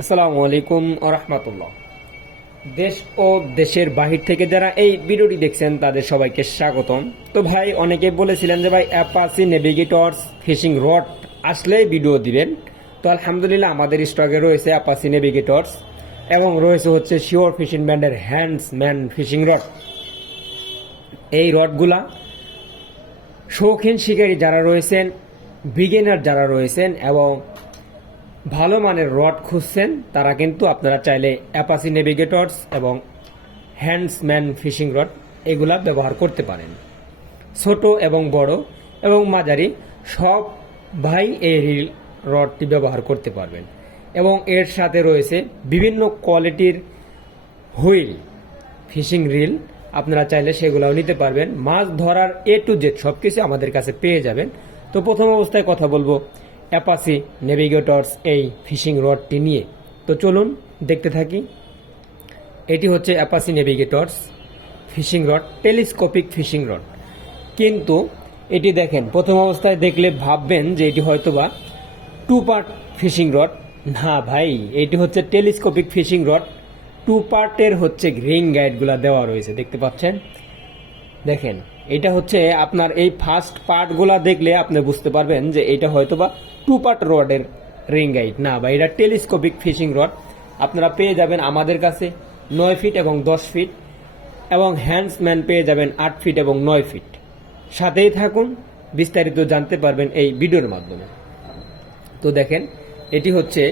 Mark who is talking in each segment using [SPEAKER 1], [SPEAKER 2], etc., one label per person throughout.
[SPEAKER 1] আসসালামু আলাইকুম রহমতুল্লাহ দেশ ও দেশের বাহির থেকে যারা এই ভিডিওটি দেখছেন, তাদের সবাইকে স্বাগতম। তো ভাই, অনেকে বলেছিলেন যে ভাই অ্যাপাসি নেভিগেটর্স ফিশিং রড আসলেই ভিডিও দিবেন। তো আলহামদুলিল্লাহ আমাদের স্টকে রয়েছে অ্যাপাসি নেভিগেটর্স এবং রয়েছে হচ্ছে শিওর ফিশিং ব্যান্ডের হ্যান্ডসম্যান ফিশিং রড এই রডগুলা শৌখিন শিকারী যারা রয়েছেন বিগিনার যারা রয়েছেন এবং ভালো মানের রড খুঁজছেন, তারা কিন্তু আপনারা চাইলে অ্যাপাসি নেভিগেটরস এবং হ্যান্ডসম্যান ফিশিং রড এগুলা ব্যবহার করতে পারেন। ছোট এবং বড় এবং মাঝারি সব ভাই এই রিল রডটি ব্যবহার করতে পারবেন এবং এর সাথে রয়েছে বিভিন্ন কোয়ালিটির হুইল ফিশিং রিল। আপনারা চাইলে সেগুলোও নিতে পারবেন। মাছ ধরার এ টু জেড সব কিছু আমাদের কাছে পেয়ে যাবেন। তো প্রথম অবস্থায় কথা বলব অ্যাপাসি নেভিগেটর্স এই ফিশিং রডটি নিয়ে। তো চলুন দেখতে থাকি। এটি হচ্ছে Apasi navigators fishing rod, telescopic fishing rod. কিন্তু এটি দেখেন, প্রথম অবস্থায় দেখলে ভাববেন যে এটি হয়তোবা টু পার্ট ফিশিং রড। না ভাই, এটি হচ্ছে টেলিস্কোপিক ফিশিং রড। টু পার্টের হচ্ছে রিং গাইডগুলো দেওয়া রয়েছে, দেখতে পাচ্ছেন? দেখেন এটা হচ্ছে আপনার এই ফার্স্ট পার্টগুলা দেখলে আপনি বুঝতে পারবেন যে এটা হয়তোবা টু পার্ট রডের রিং গাইড না বা এটা টেলিস্কোপিক ফিশিং রড আপনারা পেয়ে যাবেন আমাদের কাছে নয় ফিট এবং দশ ফিট এবং হ্যান্ডসম্যান পেয়ে যাবেন আট ফিট এবং নয় ফিট সাথেই থাকুন, বিস্তারিত জানতে পারবেন এই ভিডিওর মাধ্যমে। তো দেখেন, এটি হচ্ছে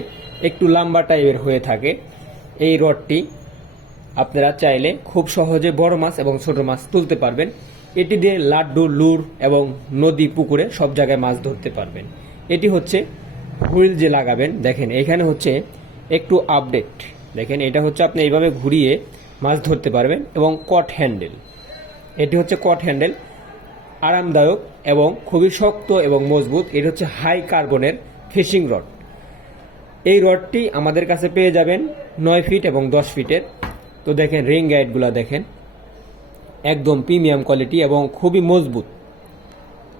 [SPEAKER 1] একটু লম্বা টাইপের হয়ে থাকে। এই রডটি আপনারা চাইলে খুব সহজে বড় মাছ এবং ছোট মাছ তুলতে পারবেন। এটি দিয়ে লাড্ডু, লুর এবং নদী, পুকুরে সব জায়গায় মাছ ধরতে পারবেন। এটি হচ্ছে হুইল যে লাগাবেন, দেখেন, এখানে হচ্ছে একটু আপডেট। দেখেন, এটা হচ্ছে আপনি এইভাবে ঘুরিয়ে মাছ ধরতে পারবেন এবং কট হ্যান্ডেল। এটি হচ্ছে কট হ্যান্ডেল, আরামদায়ক এবং খুবই শক্ত এবং মজবুত। এটি হচ্ছে হাই কার্বনের ফিশিং রড। এই রডটি আমাদের কাছে পেয়ে যাবেন নয় ফিট এবং দশ ফিটের। তো দেখেন, রিং গাইডগুলো দেখেন। একদম প্রিমিয়াম কোয়ালিটি এবং খুবই মজবুত।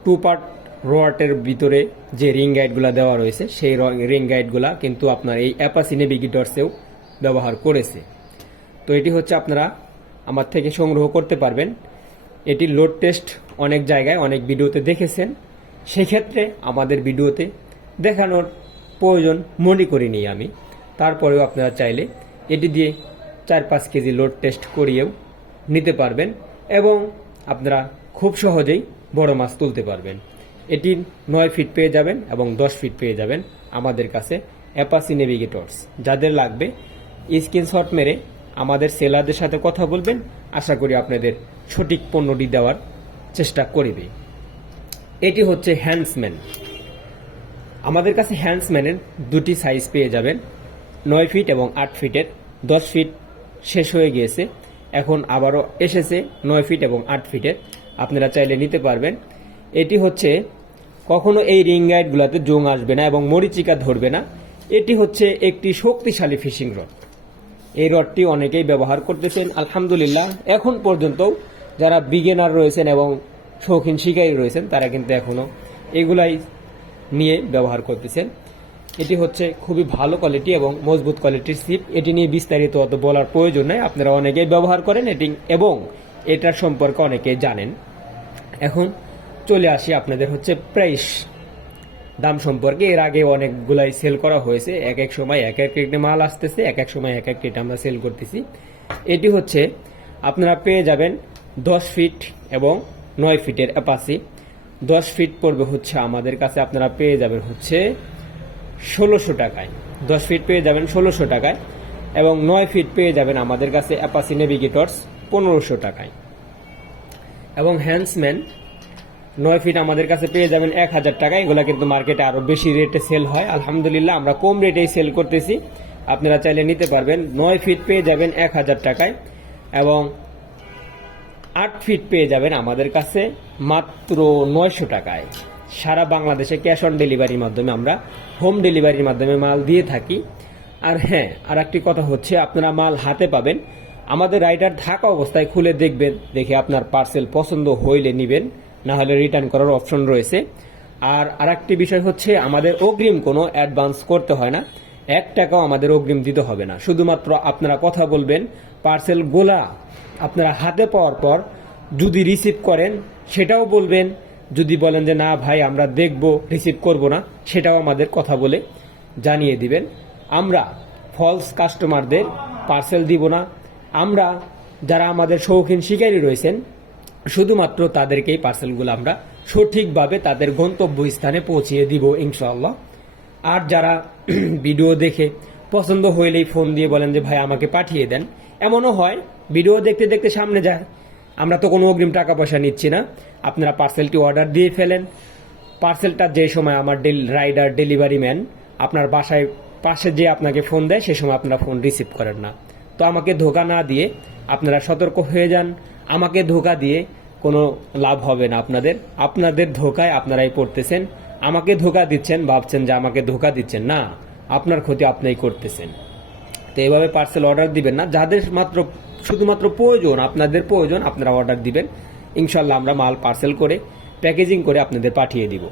[SPEAKER 1] টু পার্ট রোয়াটের ভিতরে যে রিং গাইডগুলো দেওয়া রয়েছে, সেই রিং গাইডগুলা কিন্তু আপনার এই অ্যাপাসি নেভিগেটরসেও ব্যবহার করেছে। তো এটি হচ্ছে আপনারা আমার থেকে সংগ্রহ করতে পারবেন। এটি লোড টেস্ট অনেক জায়গায় অনেক ভিডিওতে দেখেছেন। সেক্ষেত্রে আমাদের ভিডিওতে দেখানোর প্রয়োজন মনে করিনি আমি। তারপরেও আপনারা চাইলে এটি দিয়ে চার পাঁচ কেজি লোড টেস্ট করিয়েও নিতে পারবেন। এবং আপনারা খুব সহজেই বড় মাছ তুলতে পারবেন। এটি নয় ফিট পেয়ে যাবেন এবং দশ ফিট পেয়ে যাবেন আমাদের কাছে অ্যাপাসি নেভিগেটর্স যাদের লাগবে স্ক্রিনশট মেরে আমাদের সেলারদের সাথে কথা বলবেন। আশা করি আপনাদের সঠিক পণ্যটি দেওয়ার চেষ্টা করিবে। এটি হচ্ছে হ্যান্ডসম্যান আমাদের কাছে হ্যান্ডসম্যানের দুটি সাইজ পেয়ে যাবেন। নয় ফিট এবং আট ফিটের দশ ফিট শেষ হয়ে গিয়েছে। এখন আবারও এসেছে নয় ফিট এবং আট ফিটের। আপনারা চাইলে নিতে পারবেন। এটি হচ্ছে, কখনো এই রিং গাইডগুলোতে জং আসবে না এবং মরিচিকা ধরবে না। এটি হচ্ছে একটি শক্তিশালী ফিশিং রড। এই রডটি অনেকেই ব্যবহার করতেছেন, আলহামদুলিল্লাহ। এখন পর্যন্ত যারা বিগিনার রয়েছেন এবং শৌখিন শিকারী রয়েছেন, তারা কিন্তু এখনও এগুলাই নিয়ে ব্যবহার করতেছেন। এটি হচ্ছে খুবই ভালো কোয়ালিটি এবং মজবুত কোয়ালিটির সিপ এটি নিয়ে বিস্তারিত অত বলার প্রয়োজন নেই, আপনারা অনেকেই ব্যবহার করেন এটি এবং এটার সম্পর্কে অনেকে জানেন। এখন চলে আসি আপনাদের হচ্ছে প্রাইস দাম সম্পর্কে, এর আগে অনেকগুলাই সেল করা হয়েছে, এক এক সময় এক এক রেটে মাল আসতেছে, এক এক সময় এক এক রেটে আমরা সেল করতেছি। এটি হচ্ছে আপনারা পেয়ে যাবেন দশ ফিট এবং নয় ফিটের অ্যাপাসি দশ ফিট পড়বে হচ্ছে আমাদের কাছে, আপনারা পেয়ে যাবেন হচ্ছে ষোলোশো টাকায়। দশ ফিট পেয়ে যাবেন ষোলোশো টাকায় এবং নয় ফিট পেয়ে যাবেন আমাদের কাছে অ্যাপাসি নেভিগেটর্স পনেরোশো টাকায়। এবং হ্যান্ডসম্যান নয় ফিট আমাদের কাছে পেয়ে যাবেন এক হাজার টাকা এগুলো কিন্তু মার্কেটে আরও বেশি রেটে সেল হয়। আলহামদুলিল্লাহ, আমরা কম রেটেই সেল করতেছি। আপনারা চাইলে নিতে পারবেন। নয় ফিট পেয়ে যাবেন এক হাজার টাকায় এবং আট ফিট পেয়ে যাবেন আমাদের কাছে মাত্র নয়শো টাকায়। সারা বাংলাদেশে ক্যাশ অন ডেলিভারির মাধ্যমে আমরা হোম ডেলিভারির মাধ্যমে মাল দিয়ে থাকি। আর হ্যাঁ আর একটি কথা হচ্ছে, আপনারা মাল হাতে পাবেন। আমাদের রাইডার থাকা অবস্থায় খুলে দেখবেন দেখে আপনার পার্সেল পছন্দ হইলে নিবেন, না হলে রিটার্ন করার অপশন রয়েছে। আর আরেকটি বিষয় হচ্ছে, আমাদের অগ্রিম কোনো অ্যাডভান্স করতে হয় না। এক টাকাও আমাদের অগ্রিম দিতে হবে না। শুধুমাত্র আপনারা কথা বলবেন পার্সেল গোলা আপনারা হাতে পাওয়ার পর যদি রিসিভ করেন, সেটাও বলবেন যদি বলেন যে, না ভাই, আমরা দেখব, রিসিভ করব না, সেটাও আমাদের কথা বলে জানিয়ে দিবেন। আমরা ফলস কাস্টমারদের পার্সেল দিব না। আমরা যারা আমাদের শৌখিন শিকারী রয়েছেন, শুধুমাত্র তাদেরকেই পার্সেলগুলো আমরা সঠিকভাবে তাদের গন্তব্যস্থানে পৌঁছিয়ে দিব, ইনশাআল্লাহ। আর যারা ভিডিও দেখে পছন্দ হইলেই ফোন দিয়ে বলেন যে, ভাই, আমাকে পাঠিয়ে দেন। এমনও হয়, ভিডিও দেখতে দেখতে সামনে যায়। আমরা তো কোনো অগ্রিম টাকা পয়সা নিচ্ছি না। আপনারা পার্সেলটি অর্ডার দিয়ে ফেলেন। পার্সেলটা যে সময় আমার রাইডার ডেলিভারি ম্যান আপনার বাসায় পাশে যে আপনাকে ফোন দেয়, সে সময় আপনারা ফোন রিসিভ করেন না। তো আমাকে ধোকা না দিয়ে আপনারা সতর্ক হয়ে যান। আমাকে ধোকা দিয়ে কোনো লাভ হবে না আপনাদের। আপনাদের ধোকায় আপনারাই পড়তেছেন। আমাকে ধোকা দিচ্ছেন, ভাবছেন যে আমাকে ধোকা দিচ্ছেন। না, আপনার ক্ষতি আপনিই করতেছেন। তো এইভাবে পার্সেল অর্ডার দিবেন না। যাদের মাত্র, শুধুমাত্র প্রয়োজন, আপনাদের প্রয়োজন, আপনারা অর্ডার দিবেন। ইনশাল্লাহ আমরা মাল পার্সেল করে, প্যাকেজিং করে আপনাদের পাঠিয়ে দিব।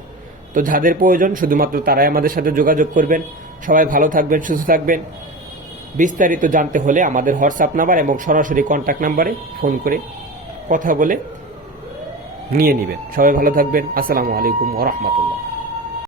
[SPEAKER 1] তো যাদের প্রয়োজন, শুধুমাত্র তারাই আমাদের সাথে যোগাযোগ করবেন। সবাই ভালো থাকবেন, সুস্থ থাকবেন। বিস্তারিত জানতে হলে আমাদের হোয়াটসঅ্যাপ নাম্বার এবং সরাসরি কন্ট্যাক্ট নাম্বারে ফোন করে কথা বলে নিয়ে নেবেন। সবাই ভালো থাকবেন। আসসালামু আলাইকুম ওরহমতুল্লাহ